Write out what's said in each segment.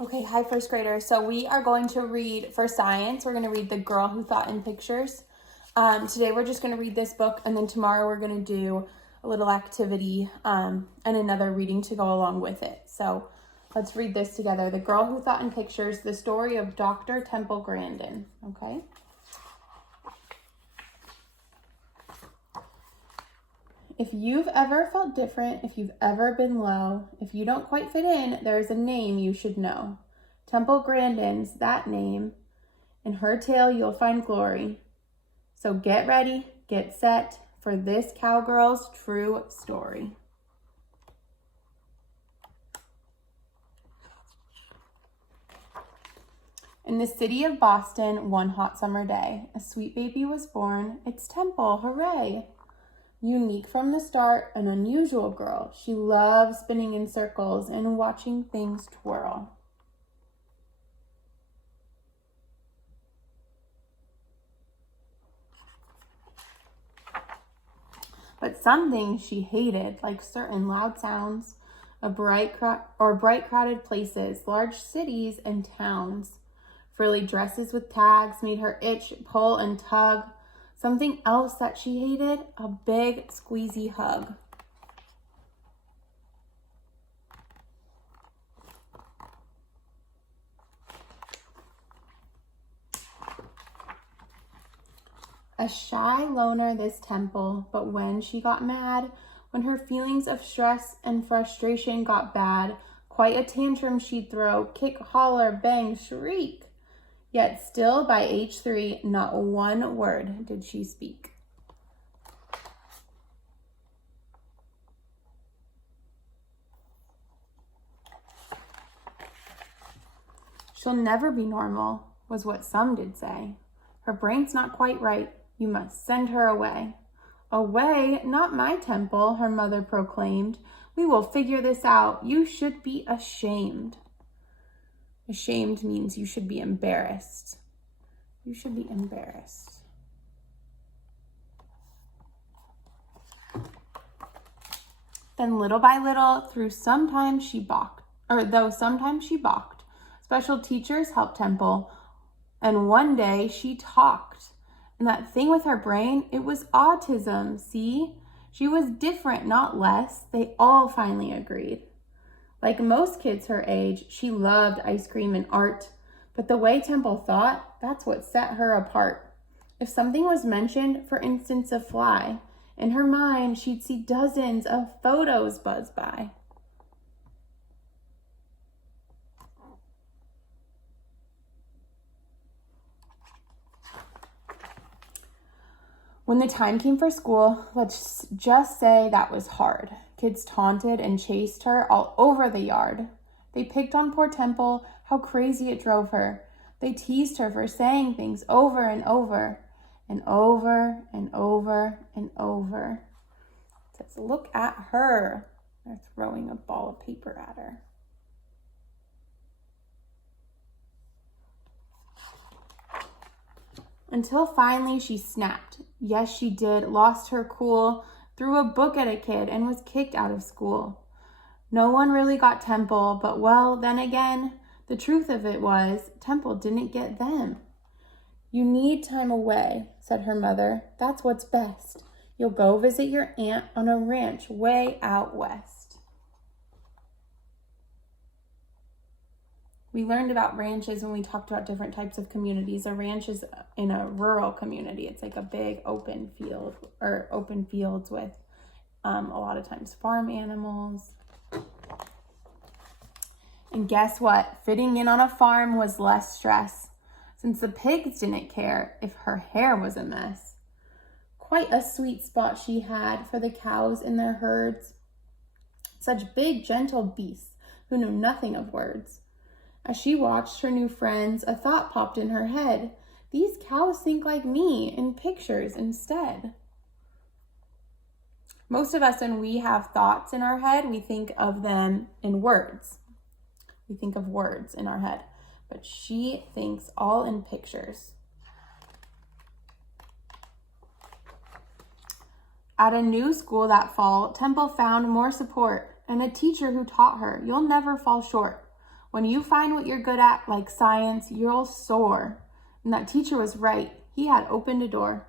Okay, hi first graders. So we are going to read, for science, we're going to read The Girl Who Thought in Pictures. Today we're just going to read this book, and then tomorrow we're going to do a little activity and another reading to go along with it. So let's read this together. The Girl Who Thought in Pictures, the story of Dr. Temple Grandin. Okay? If you've ever felt different, if you've ever been low, if you don't quite fit in, there's a name you should know. Temple Grandin's that name. In her tale, you'll find glory. So get ready, get set for this cowgirl's true story. In the city of Boston, one hot summer day, a sweet baby was born. It's Temple, hooray! Unique from the start, an unusual girl, she loves spinning in circles and watching things twirl. But some things she hated, like certain loud sounds, bright crowded places, large cities and towns. Frilly dresses with tags made her itch, pull, and tug. Something else that she hated, a big squeezy hug. A shy loner, this Temple, but when she got mad, when her feelings of stress and frustration got bad, quite a tantrum she'd throw, kick, holler, bang, shriek. Yet still by age 3, not one word did she speak. She'll never be normal, was what some did say. Her brain's not quite right, you must send her away. Away, not my Temple, her mother proclaimed. We will figure this out, you should be ashamed. Ashamed means you should be embarrassed. You should be embarrassed. Then little by little, though sometimes she balked, special teachers helped Temple. And one day she talked. And that thing with her brain, it was autism, see? She was different, not less. They all finally agreed. Like most kids her age, she loved ice cream and art. But the way Temple thought, that's what set her apart. If something was mentioned, for instance, a fly, in her mind, she'd see dozens of photos buzz by. When the time came for school, let's just say that was hard. Kids taunted and chased her all over the yard. They picked on poor Temple, how crazy it drove her. They teased her for saying things over and over, and over and over and over. It says, look at her. They're throwing a ball of paper at her. Until finally she snapped. Yes, she did, lost her cool, threw a book at a kid, and was kicked out of school. No one really got Temple, but well, then again, the truth of it was, Temple didn't get them. You need time away, said her mother. That's what's best. You'll go visit your aunt on a ranch way out west. We learned about ranches when we talked about different types of communities. A ranch is in a rural community. It's like a big open field or open fields with a lot of times farm animals. And guess what? Fitting in on a farm was less stress, since the pigs didn't care if her hair was a mess. Quite a sweet spot she had for the cows in their herds. Such big, gentle beasts who knew nothing of words. As she watched her new friends, a thought popped in her head. These cows think like me in pictures instead. Most of us, when we have thoughts in our head, we think of them in words. We think of words in our head, but she thinks all in pictures. At a new school that fall, Temple found more support and a teacher who taught her, you'll never fall short. When you find what you're good at, like science, you'll soar. And that teacher was right. He had opened a door.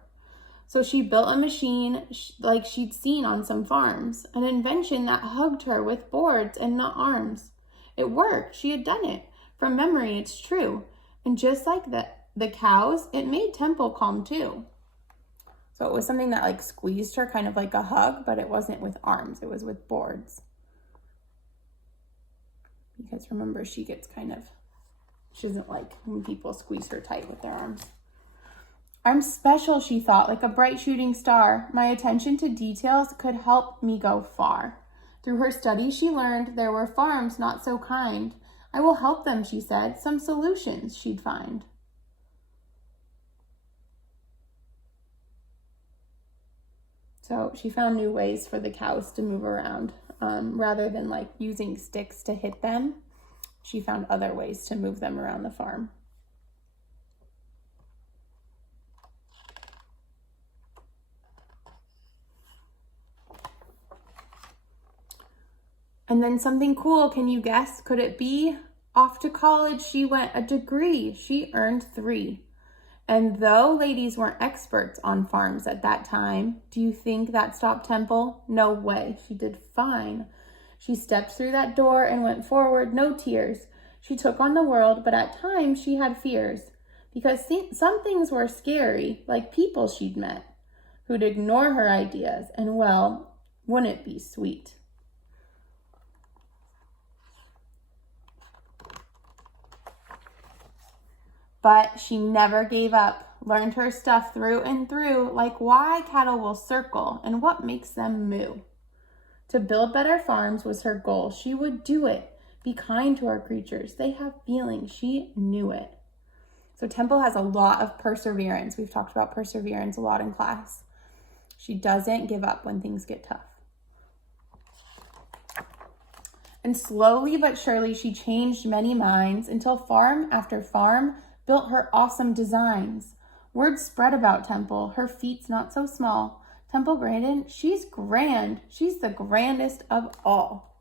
So she built a machine like she'd seen on some farms, an invention that hugged her with boards and not arms. It worked. She had done it. From memory, it's true. And just like the cows, it made Temple calm too. So it was something that like squeezed her, kind of like a hug, but it wasn't with arms. It was with boards. Because remember, she doesn't like when people squeeze her tight with their arms. I'm special, she thought, like a bright shooting star. My attention to details could help me go far. Through her study, she learned there were farms not so kind. I will help them, she said. Some solutions she'd find. So she found new ways for the cows to move around. Rather than like using sticks to hit them, she found other ways to move them around the farm. And then something cool, can you guess? Could it be? Off to college she went, a degree. She earned 3. And though ladies weren't experts on farms at that time, do you think that stopped Temple? No way. She did fine. She stepped through that door and went forward, no tears. She took on the world, but at times she had fears. Because some things were scary, like people she'd met, who'd ignore her ideas. And well, wouldn't it be sweet? But she never gave up, learned her stuff through and through, like why cattle will circle and what makes them moo. To build better farms was her goal. She would do it. Be kind to our creatures. They have feelings. She knew it. So Temple has a lot of perseverance. We've talked about perseverance a lot in class. She doesn't give up when things get tough. And slowly but surely, she changed many minds until farm after farm built her awesome designs. Word spread about Temple. Her feet's not so small. Temple Grandin, she's grand. She's the grandest of all.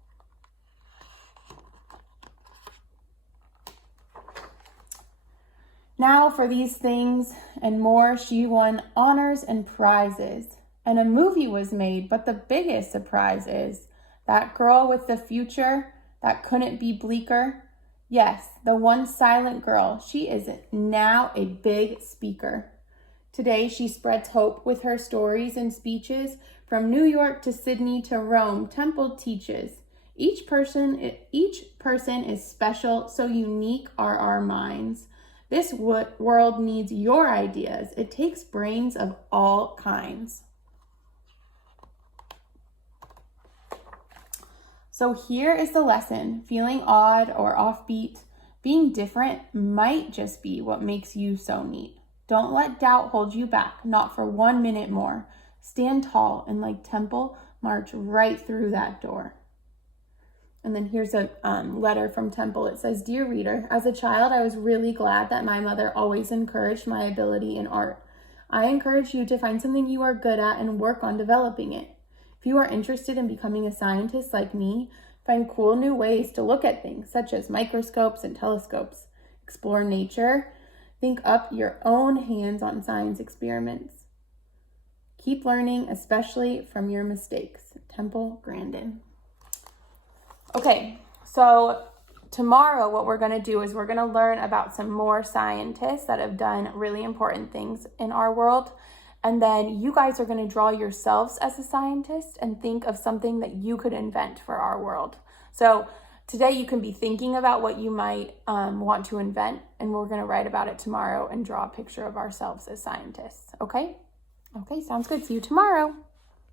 Now for these things and more, she won honors and prizes. And a movie was made, but the biggest surprise is that girl with the future that couldn't be bleaker. Yes, the one silent girl. She is now a big speaker. Today, she spreads hope with her stories and speeches. From New York to Sydney to Rome, Temple teaches. Each person is special, so unique are our minds. This world needs your ideas. It takes brains of all kinds. So here is the lesson. Feeling odd or offbeat, being different might just be what makes you so neat. Don't let doubt hold you back, not for 1 minute more. Stand tall and like Temple, march right through that door. And then here's a letter from Temple. It says, Dear reader, as a child, I was really glad that my mother always encouraged my ability in art. I encourage you to find something you are good at and work on developing it. If you are interested in becoming a scientist like me, find cool new ways to look at things, such as microscopes and telescopes. Explore nature. Think up your own hands-on science experiments. Keep learning, especially from your mistakes. Temple Grandin. Okay, so tomorrow what we're going to do is we're going to learn about some more scientists that have done really important things in our world. And then you guys are going to draw yourselves as a scientist and think of something that you could invent for our world. So today you can be thinking about what you might want to invent, and we're going to write about it tomorrow and draw a picture of ourselves as scientists. Okay? Okay, sounds good. See you tomorrow.